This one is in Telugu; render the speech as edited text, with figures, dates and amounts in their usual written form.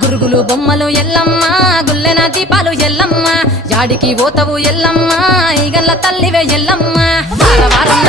గురుగులు బొమ్మలు ఎల్లమ్మ గుల్లెన దీపాలు ఎల్లమ్మ యాడికి పోతవు ఎల్లమ్మ ఈగల్ల తల్లివే ఎల్లమ్మ వారం వారం